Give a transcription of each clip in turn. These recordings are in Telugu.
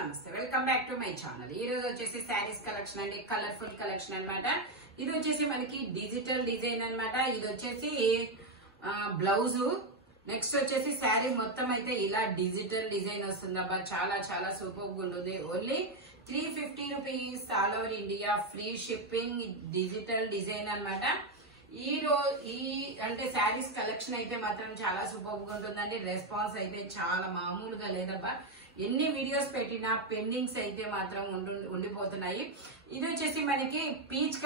నమస్తే welcome back to my channel. ఈ రోజు వచ్చేసి శారీస్ కలెక్షన్ అండి, కలర్ఫుల్ కలెక్షన్ అన్నమాట. ఇది వచ్చేసి మనకి డిజిటల్ డిజైన్ అన్నమాట. ఇది వచ్చేసి బ్లౌజ్. నెక్స్ట్ వచ్చేసి శారీ మొత్తం అయితే ఇలా డిజిటల్ డిజైన్ వస్తుంది అబ్బా, చాలా చాలా సూపర్ గా ఉంటుంది. Only 350 rupees, all over India, free shipping, digital design అన్నమాట. ఈ అంటే శారీస్ కలెక్షన్ అయితే మాత్రం చాలా సూపర్ గా ఉంటుందండి. రెస్పాన్స్ అయితే చాలా మామూలుగా లేదబ్బా. ఎన్ని వీడియోస్ పెట్టినా పెండింగ్స్ అయితే మాత్రం ఉండిపోతున్నాయి. ఇది వచ్చేసి మనకి పీచ్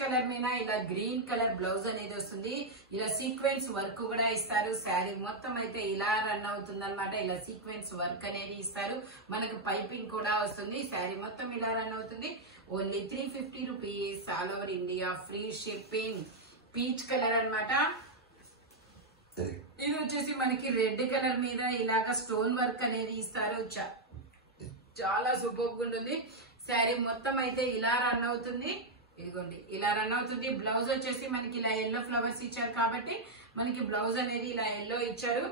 కలర్ మీద ఇలా గ్రీన్ కలర్ బ్లౌజ్ అనేది వస్తుంది. ఇలా సీక్వెన్స్ వర్క్ కూడా ఇస్తారు. శారీ మొత్తం అయితే ఇలా రన్ అవుతుంది అనమాట. ఇలా సీక్వెన్స్ వర్క్ అనేది ఇస్తారు. మనకు పైపింగ్ కూడా వస్తుంది. శారీ మొత్తం ఇలా రన్ అవుతుంది. Only 350 rupees, all over India, free shipping. Peach colour అన్నమాట. ఇది వచ్చేసి మనకి రెడ్ కలర్ మీద ఇలాగా స్టోన్ వర్క్ అనేది ఇస్తారు. చాలా సూపర్ గా ఉంటుంది. శారీ మొత్తం అయితే ఇలా రన్ అవుతుంది. ఇదిగోండి ఇలా రన్ అవుతుంది. బ్లౌజ్ వచ్చేసి మనకి ఇలా ఎల్లో ఫ్లవర్స్ ఇచ్చారు కాబట్టి మనకి బ్లౌజ్ అనేది ఇలా ఎల్లో ఇచ్చారు.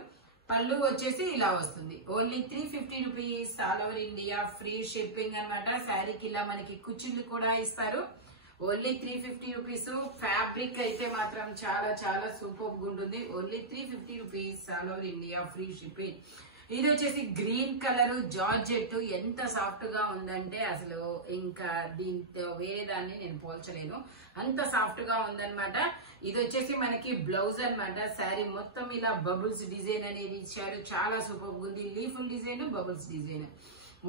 పళ్ళు వచ్చేసి ఇలా వస్తుంది. Only 350 rupees, all over India, free shipping అన్నమాట. శారీకి ఇలా మనకి కుచ్చిళ్ళు కూడా ఇస్తారు. Only 350 rupees. ఫ్యాబ్రిక్ అయితే మాత్రం చాలా చాలా సూపర్ గా ఉంటుంది. Only 350 rupees, all over India, free shipping. ఇది వచ్చేసి గ్రీన్ కలర్ జార్జెట్. ఎంత సాఫ్ట్ గా ఉందంటే అసలు ఇంకా దీంతో వేరే దాన్ని నేను పోల్చలేను, అంత సాఫ్ట్ గా ఉందన్నమాట. ఇది వచ్చేసి మనకి బ్లౌజ్ అన్నమాట. శారీ మొత్తం ఇలా బబుల్స్ డిజైన్ అనేది ఇచ్చారు. చాలా సూపర్ గా ఉంది. లీఫుల్ design, bubbles design.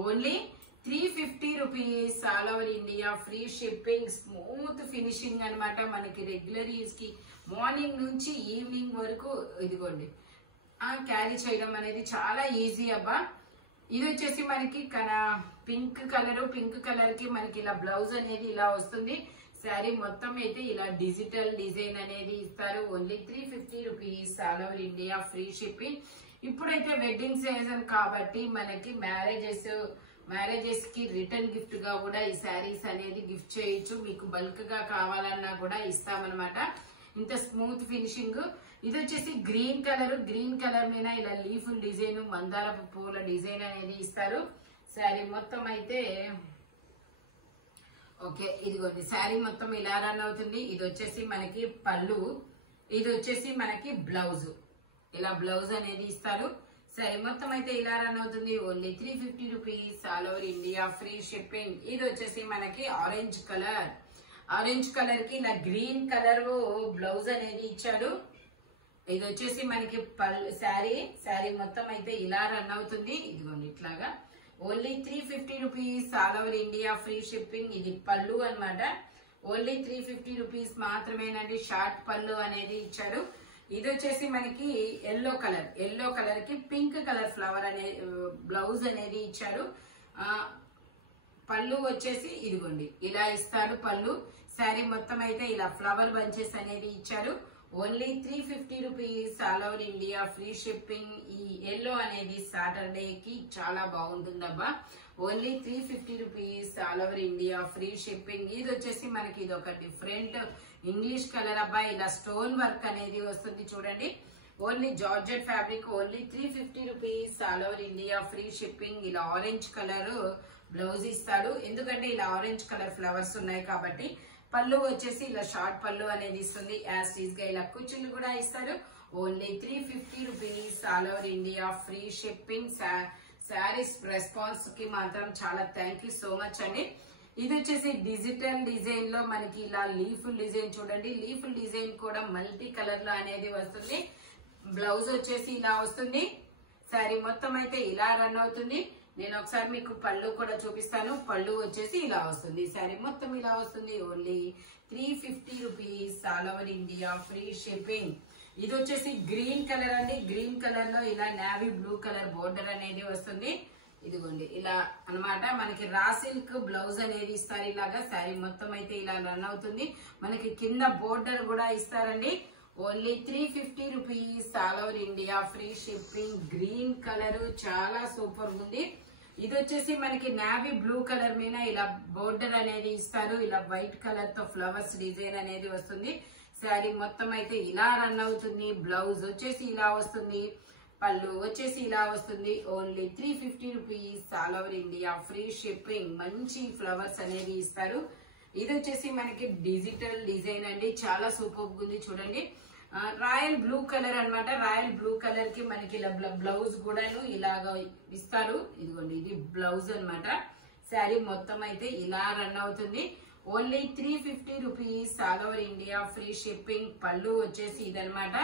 Only 350 rupees, all over India, free shipping. Smooth finishing అన్నమాట. మనకి రెగ్యులర్ యూజ్ కి మార్నింగ్ నుంచి ఈవినింగ్ వరకు ఇదిగోండి క్యారీ చేయడం అనేది చాలా ఈజీ అబ్బా. ఇది వచ్చేసి మనకి పింక్ కలర్ కి మనకి ఇలా బ్లౌజ్ అనేది ఇలా వస్తుంది. శారీ మొత్తం అయితే ఇలా డిజిటల్ డిజైన్ అనేది ఇస్తారు. Only 350 rupees, all over India, free shipping. ఇప్పుడైతే వెడ్డింగ్ సీజన్ కాబట్టి మనకి మ్యారేజెస్ కి రిటర్న్ గిఫ్ట్ గా కూడా ఈ శారీస్ అనేది గిఫ్ట్ చేయొచ్చు. మీకు బల్క్ గా కావాలన్నా కూడా ఇస్తామన్నమాట. ఇంత స్మూత్ ఫినిషింగ్. ఇది వచ్చేసి గ్రీన్ కలర్ మీద ఇలా లీఫుల్ డిజైన్, మందార పూల డిజైన్ అనేది ఇస్తారు. శారీ మొత్తం అయితే ఓకే. ఇదిగోండి శారీ మొత్తం ఇలా రన్ అవుతుంది. ఇది వచ్చేసి మనకి పళ్ళు. ఇది వచ్చేసి మనకి బ్లౌజ్. ఇలా బ్లౌజ్ అనేది ఇస్తారు. సరే మొత్తం అయితే ఇలా రన్ అవుతుంది. Only 350 rupees, all over India, free shipping. ఇది వచ్చేసి మనకి ఆరెంజ్ కలర్ కి ఇలా గ్రీన్ కలర్ బ్లౌజ్ అనేది ఇచ్చాడు. ఇది వచ్చేసి మనకి శారీ మొత్తం అయితే ఇలా రన్ అవుతుంది. ఇదిగోండి ఇట్లాగా. Only 350 rupees, all over India, free shipping. ఇది పళ్ళు అన్నమాట. ఓన్లీ 350 రూపీస్ మాత్రమేనండి. షార్ట్ పళ్ళు అనేది ఇచ్చారు. ఇది వచ్చేసి మనకి ఎల్లో కలర్ కి పింక్ కలర్ ఫ్లవర్ అనే బ్లౌజ్ అనేది ఇచ్చారు. పళ్ళు వచ్చేసి ఇదిగోండి ఇలా ఇస్తారు పళ్ళు. శారీ మొత్తం అయితే ఇలా ఫ్లవర్ బంచెస్ అనేది ఇచ్చారు. Only 350 rupees, all over India, free shipping. ఈ ఎల్లో అనేది సాటర్డే కి చాలా బాగుంటుందబ్బా. Only 350 rupees, all over India, free shipping. ఇది వచ్చేసి మనకి ఇది ఒక డిఫరెంట్ ఇంగ్లీష్ కలర్ అబ్బా. ఇలా స్టోన్ వర్క్ అనేది వస్తుంది చూడండి. Only georgette fabric. Only 350 rupees, all over India, free shipping. ఇలా ఆరెంజ్ కలర్ బ్లౌజ్ ఇస్తాడు. ఎందుకంటే ఇలా ఆరెంజ్ కలర్ ఫ్లవర్స్ ఉన్నాయి కాబట్టి. పళ్ళు వచ్చేసి ఇలా షార్ట్ పళ్ళు అనేది ఇస్తుంది. యాజ్ టీజ్ గా ఇలా కుచ్చులు కూడా ఇస్తారు. Only 350 rupees, all over India, free shipping. Saris response కి మాత్రం చాలా థ్యాంక్ యూ సో మచ్ అండి. ఇది వచ్చేసి డిజిటల్ డిజైన్ లో మనకి ఇలా లీఫుల్ డిజైన్ చూడండి. లీఫుల్ డిజైన్ కూడా మల్టీ కలర్ లో అనేది వస్తుంది. బ్లౌజ్ వచ్చేసి ఇలా వస్తుంది. శారీ మొత్తం అయితే ఇలా రన్ అవుతుంది. నేను ఒకసారి మీకు పళ్ళు కూడా చూపిస్తాను. పళ్ళు వచ్చేసి ఇలా వస్తుంది. శారీ మొత్తం ఇలా వస్తుంది. Only 350 rupees, all over India, free shipping. ఇది వచ్చేసి గ్రీన్ కలర్ అండి. గ్రీన్ కలర్ లో ఇలా నేవీ బ్లూ కలర్ బోర్డర్ అనేది వస్తుంది. ఇదిగోండి ఇలా అన్నమాట. మనకి రా సిల్క్ బ్లౌజ్ అనేది ఇస్తారు. ఇలాగా శారీ మొత్తం అయితే ఇలా రన్ అవుతుంది. మనకి కింద బోర్డర్ కూడా ఇస్తారండి. Only 350 rupees, all over India, free shipping. Green colour చాలా సూపర్ ఉంది. ఇది వచ్చేసి మనకి నేవీ బ్లూ కలర్ మీద ఇలా బోర్డర్ అనేది ఇస్తారు. ఇలా వైట్ కలర్ తో ఫ్లవర్స్ డిజైన్ అనేది వస్తుంది. శారీ మొత్తం అయితే ఇలా రన్ అవుతుంది. బ్లౌజ్ వచ్చేసి ఇలా వస్తుంది. పళ్ళు వచ్చేసి ఇలా వస్తుంది. Only 350 rupees, all over India free shipping. మంచి ఫ్లవర్స్ అనేవి ఇస్తారు. ఇది వచ్చేసి మనకి డిజిటల్ డిజైన్ అండి, చాలా సూపర్ ఉంది. చూడండి, రాయల్ బ్లూ కలర్ అన్నమాట. రాయల్ బ్లూ కలర్ కి మనకి ఇలా బ్లౌజ్ కూడాను ఇలాగా ఇస్తారు. ఇదిగోండి, ఇది బ్లౌజ్ అన్నమాట. శారీ మొత్తం అయితే ఇలా రన్ అవుతుంది. Only 350 rupees, all over India free shipping. పళ్ళు వచ్చేసి ఇదనమాట.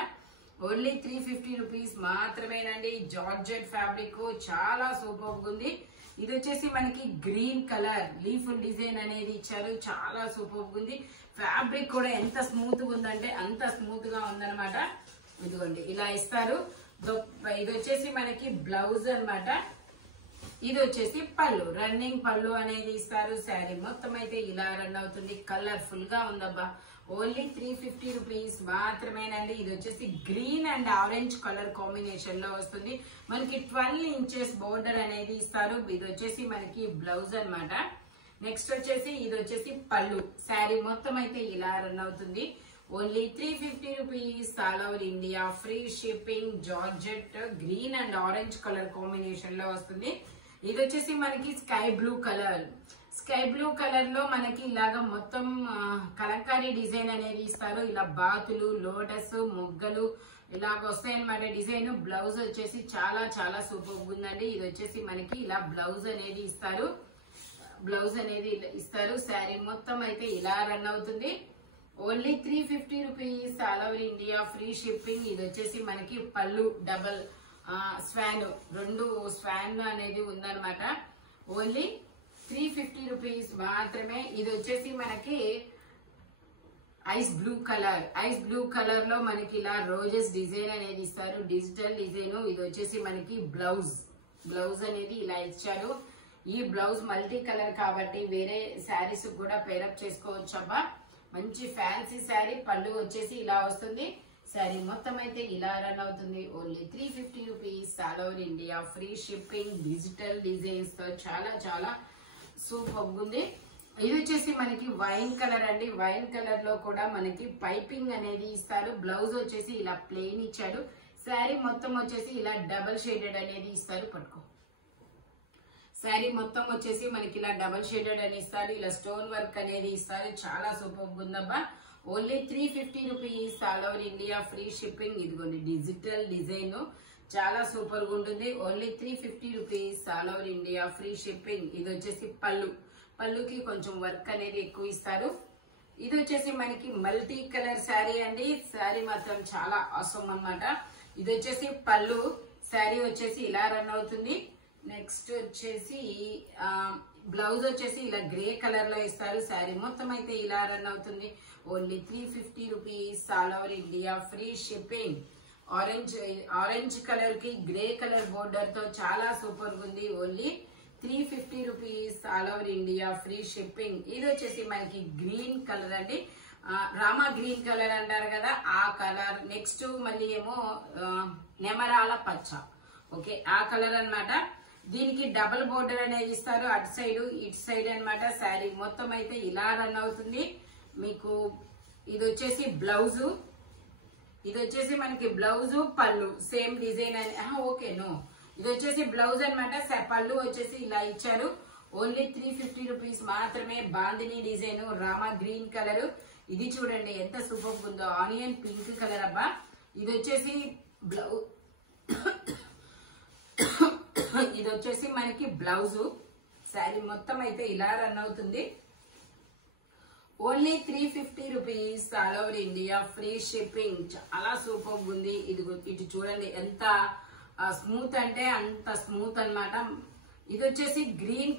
ఓన్లీ 350 రూపీస్ మాత్రమేనండి. జార్జెట్ ఫ్యాబ్రిక్ చాలా సూపర్ ఉంది. ఇది వచ్చేసి మనకి గ్రీన్ కలర్ లీఫ్ డిజైన్ అనేది ఇచ్చారు, చాలా సూపర్ ఉంది. ఫ్యాబ్రిక్ కూడా ఎంత స్మూత్ గా ఉందంటే అంత స్మూత్ గా ఉందన్నమాట. ఇదిగోండి, ఇలా ఇస్తారు. ఇది వచ్చేసి మనకి బ్లౌజ్ అన్నమాట. ఇది వచ్చేసి పళ్ళు, రన్నింగ్ పళ్ళు అనేది ఇస్తారు. శారీ మొత్తం అయితే ఇలా రన్ అవుతుంది. కలర్ఫుల్ గా ఉందబ్బా. ఓన్లీ 350 రూపీస్ మాత్రమేనండి. ఇది వచ్చేసి green and orange colour combination లో వస్తుంది. మనకి 12 ఇంచెస్ బోర్డర్ అనేది ఇస్తారు. ఇది వచ్చేసి మనకి బ్లౌజ్ అన్నమాట. నెక్స్ట్ వచ్చేసి ఇది వచ్చేసి పళ్ళు. శారీ మొత్తం అయితే ఇలా రన్ అవుతుంది. Only 350 rupees, all over India free shipping. Georgette green and orange colour combination లో వస్తుంది. ఇది వచ్చేసి మనకి sky blue colour. Sky blue colour లో మనకి ఇలాగా మొత్తం కలంకారీ డిజైన్ అనేది ఇస్తారు. ఇలా బాతులు, లోటస్, మొగ్గలు ఇలాగ వస్తాయన్నమాట డిజైన్. బ్లౌజ్ వచ్చేసి చాలా చాలా సూపర్ ఉందండి. ఇది వచ్చేసి మనకి ఇలా బ్లౌజ్ అనేది ఇస్తారు. శారీ మొత్తం అయితే ఇలా రన్ అవుతుంది. Only 350 rupees, all over India free shipping. ఇది వచ్చేసి మనకి పళ్ళు డబల్ స్వాన్, 2 స్వాన్ అనేది ఉందన్నమాట. ఓన్లీ 350 రూపీస్ మాత్రమే. ఇది వచ్చేసి మనకి ఐస్ బ్లూ కలర్ లో మనకి ఇలా రోజెస్ డిజైన్ అనేది ఇస్తారు, డిజిటల్ డిజైన్. ఇది వచ్చేసి మనకి బ్లౌజ్ అనేది ఇలా ఇచ్చారు. ఈ బ్లౌజ్ మల్టీ కలర్ కాబట్టి వేరే శారీస్ కూడా పేరప్ చేసుకోవచ్చు అబ్బా. మంచి ఫ్యాన్సీ శారీ. పళ్ళు వచ్చేసి ఇలా వస్తుంది. శారీ మొత్తం అయితే ఇలా రన్ అవుతుంది. Only 350 rupees, all over India free shipping. Digital designs తో చాలా చాలా సూపర్ ఉంది. ఇది వచ్చేసి మనకి వైన్ కలర్ అండి. వైన్ కలర్ లో కూడా మనకి పైపింగ్ అనేది ఇస్తారు. బ్లౌజ్ వచ్చేసి ఇలా ప్లెయిన్ ఇచ్చాడు. శారీ మొత్తం వచ్చేసి ఇలా డబల్ షేడెడ్ అనేది ఇస్తారు. పట్టుకో, శారీ మొత్తం వచ్చేసి మనకి ఇలా డబల్ షేడెడ్ అని ఇస్తారు. ఇలా స్టోన్ వర్క్ అనేది ఇస్తారు. చాలా సూపర్ ఉందబ్బా. Only 350 rupees, all over India free shipping. ఇదిగోండి, డిజిటల్ డిజైన్ చాలా సూపర్ గా ఉంటుంది. Only 350 rupees, all over India free shipping. ఇది వచ్చేసి పళ్ళుకి కొంచెం వర్క్ అనేది ఎక్కువ ఇస్తారు. ఇది వచ్చేసి మనకి మల్టీ కలర్ శారీ అండి. శారీ మాత్రం చాలా అవసరం అన్నమాట. ఇది వచ్చేసి పళ్ళు. శారీ వచ్చేసి ఇలా రన్ అవుతుంది. నెక్స్ట్ వచ్చేసి బ్లౌజ్ వచ్చేసి ఇలా గ్రే కలర్ లో ఇస్తారు. శారీ మొత్తం అయితే ఇలా రన్ అవుతుంది. Only 350 rupees, all over India free shipping. Orange colour కి గ్రే కలర్ బోర్డర్ తో చాలా సూపర్ ఉంది. Only 350 rupees, all over India free shipping. ఇది వచ్చేసి మనకి గ్రీన్ కలర్ అండి. రామా గ్రీన్ కలర్ అంటారు కదా, ఆ కలర్. నెక్స్ట్ మళ్ళీ ఏమో నెమరాల పచ్చ. ఓకే, ఆ కలర్ అన్నమాట. దీనికి డబుల్ బోర్డర్ అనేది ఇస్తారు, అటు సైడ్ ఇటు సైడ్ అన్నమాట. శారీ మొత్తం అయితే ఇలా రన్ అవుతుంది. మీకు ఇది వచ్చేసి బ్లౌజ్. ఇది వచ్చేసి మనకి బ్లౌజ్, పళ్ళు సేమ్ డిజైన్ అని. ఓకే, నో, ఇది వచ్చేసి బ్లౌజ్ అన్నమాట. పళ్ళు వచ్చేసి ఇలా ఇచ్చారు. ఓన్లీ 350 రూపీస్ మాత్రమే. Bandhani design, Rama green colour. ఇది చూడండి ఎంత సూపర్ ఉందో, ఆనియన్ పింక్ కలర్ అబ్బా. ఇది వచ్చేసి బ్లౌజ్. ఇది వచ్చేసి మనకి బ్లౌజ్. శారీ మొత్తం అయితే ఇలా రన్ అవుతుంది. Only 350 rupees, all over India free shipping. చాలా సూపర్ ఉంది. ఇటు చూడండి ఎంత స్మూత్ అంటే అంత స్మూత్ అన్నమాట. ఇది వచ్చేసి గ్రీన్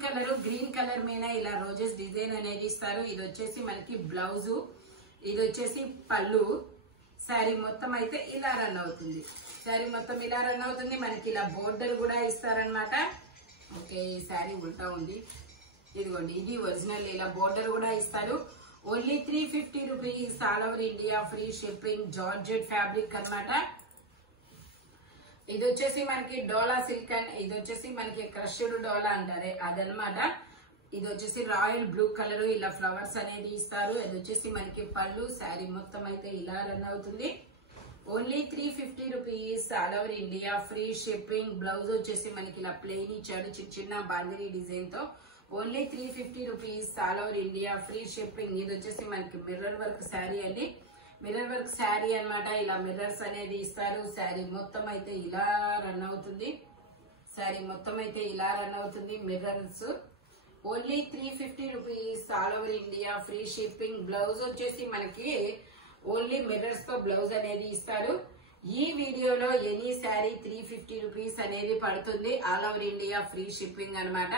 కలర్ మీద ఇలా రోజెస్ డిజైన్ అనేది ఇస్తారు. ఇది వచ్చేసి మనకి బ్లౌజ్. ఇది వచ్చేసి పళ్ళు. శారీ మొత్తం అయితే ఇలా రన్ అవుతుంది. మనకి ఇలా బోర్డర్ కూడా ఇస్తారనమాట. ఓకే, ఈ శారీ ఉల్టా ఉంది. ఇదిగోండి, ఇది ఒరిజినల్. ఇలా బోర్డర్ కూడా ఇస్తారు. Only 350 rupees, all over India free shipping. Georgette fabric అన్నమాట. ఇది వచ్చేసి మనకి డోలా సిల్క్ అండ్ ఇది వచ్చేసి మనకి క్రష్డ్ డోలా అంటారే అదనమాట. ఇది వచ్చేసి రాయల్ బ్లూ కలర్. ఇలా ఫ్లవర్స్ అనేది ఇస్తారు. ఇది వచ్చేసి మనకి పళ్ళు. శారీ మొత్తం అయితే ఇలా రన్ అవుతుంది. Only 350 rupees all over India free shipping. Blouse వచ్చేసి మనకి ఇలా ప్లెయిన్ ఇచ్చాడు చిన్న బాందిని డిజైన్ తో. Only 350 rupees all over India free shipping. ఇది వచ్చేసి మనకి మిర్రర్ వర్క్ శారీ అండి. మిర్రర్ వర్క్ శారీ అన్నమాట. ఇలా మిర్రర్స్ అనేది ఇస్తారు. శారీ మొత్తం అయితే ఇలా రన్ అవుతుంది. శారీ మొత్తం అయితే ఇలా రన్ అవుతుంది. Mirrors only 350 rupees all over India free shipping. Blouse వచ్చేసి మనకి ఓన్లీ మిర్రర్స్ తో బ్లౌజ్ అనేది ఇస్తారు. ఈ వీడియోలో ఎనీ శారీ 350 రూపీస్ అనేది పడుతుంది. All over India free shipping అనమాట.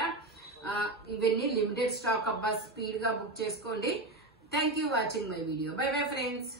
ఇవన్నీ లిమిటెడ్ స్టాక్ అబ్బా, స్పీడ్ గా బుక్ చేసుకోండి. Thank you watching my video. By bye friends.